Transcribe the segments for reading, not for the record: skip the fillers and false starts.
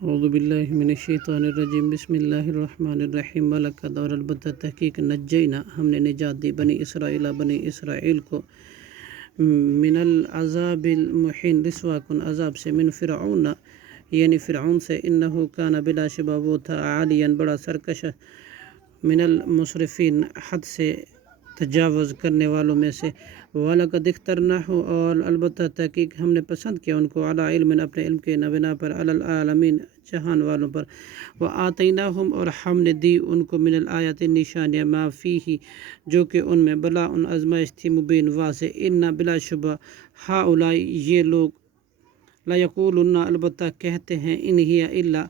اعوذ باللہ من الشیطان الرجیم بسم اللہ الرحمن الرحیم وَلَقَدْ اور البتہ تحقیق نجینا ہم نے نجات دی بنی اسرائیل کو من العذاب المحین رسوا کن عذاب سے من فرعون یعنی فرعون سے انہو کان بلا شبہ وہ تھا عالیاً بڑا سرکش من المسرفین حد سے تجاوز کرنے والوں میں سے وَلَقَدْ اخْتَرْنَاهُ اور البتہ تحقیق ہم نے پسند کیا ان کو علی علم اپنے علم کے بنا پر علی العالمین جہان والوں پر وَآتَيْنَاهُمْ اور ہم نے دی ان کو من الآیات نشانیہ ما فیہ جو کہ ان میں بلا ان آزمائش تھی مبین واضح ان بلا شبہ ہؤلاء یہ لوگ لا یقولون البتہ کہتے ہیں ان ہی الا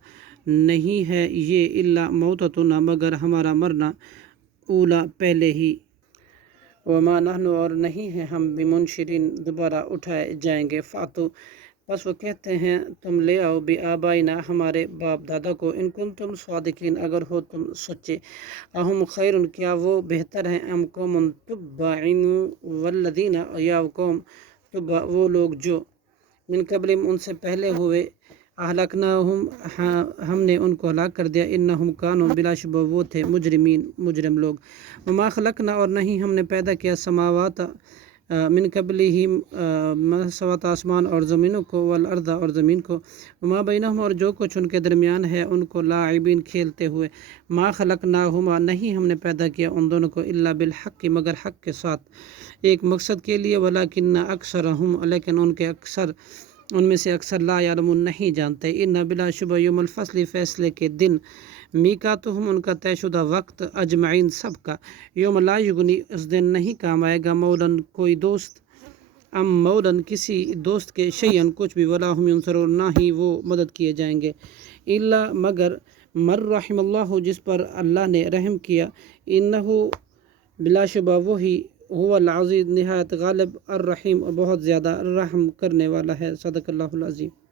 نہیں ہے یہ الا موتتنا مگر ہمارا مرنا اولا پہلے ہی وما نحن اور نہیں ہیں ہم بمنشرین دوبارہ اٹھائے جائیں گے فاتو بس وہ کہتے ہیں تم لے آؤ بآبائنا ہمارے باپ دادا کو ان کنتم صادقین اگر ہو تم سچے اہم خیر کیا وہ بہتر ہیں ام قوم تبعین والذین یا قوم تبع وہ لوگ جو من قبلہم ان سے پہلے ہوئے اہلکناہم ہم نے ان کو ہلاک کر دیا انہم کانوا بلا شبہ وہ تھے مجرم لوگ وما خلقنا اور نہیں ہم نے پیدا کیا سماوات من قبلہم سوات آسمان اور زمینوں کو والارض اور زمین کو وما بینہم اور جو کچھ ان کے درمیان ہے ان کو لاعبین کھیلتے ہوئے ما خلقناہما نہیں ہم نے پیدا کیا ان دونوں کو الا بالحق مگر حق کے ساتھ ایک مقصد کے لیے ولکن اکثرہم لیکن ان میں سے اکثر لا یعلمون نہیں جانتے ان بلا شبہ یوم الفصل فیصلے کے دن میقاتہم ان کا طے شدہ وقت اجمعین سب کا یوم لا یغنی اس دن نہیں کام آئے گا مولن کوئی دوست ام مولن کسی دوست کے شیئن کچھ بھی ولا ہم ینصرون نہ ہی وہ مدد کیے جائیں گے الا مگر مر رحم اللہ جس پر اللہ نے رحم کیا انہو بلا شبہ وہی هو العزیز نہایت غالب الرحیم بہت زیادہ رحم کرنے والا ہے صدق اللہ العظیم.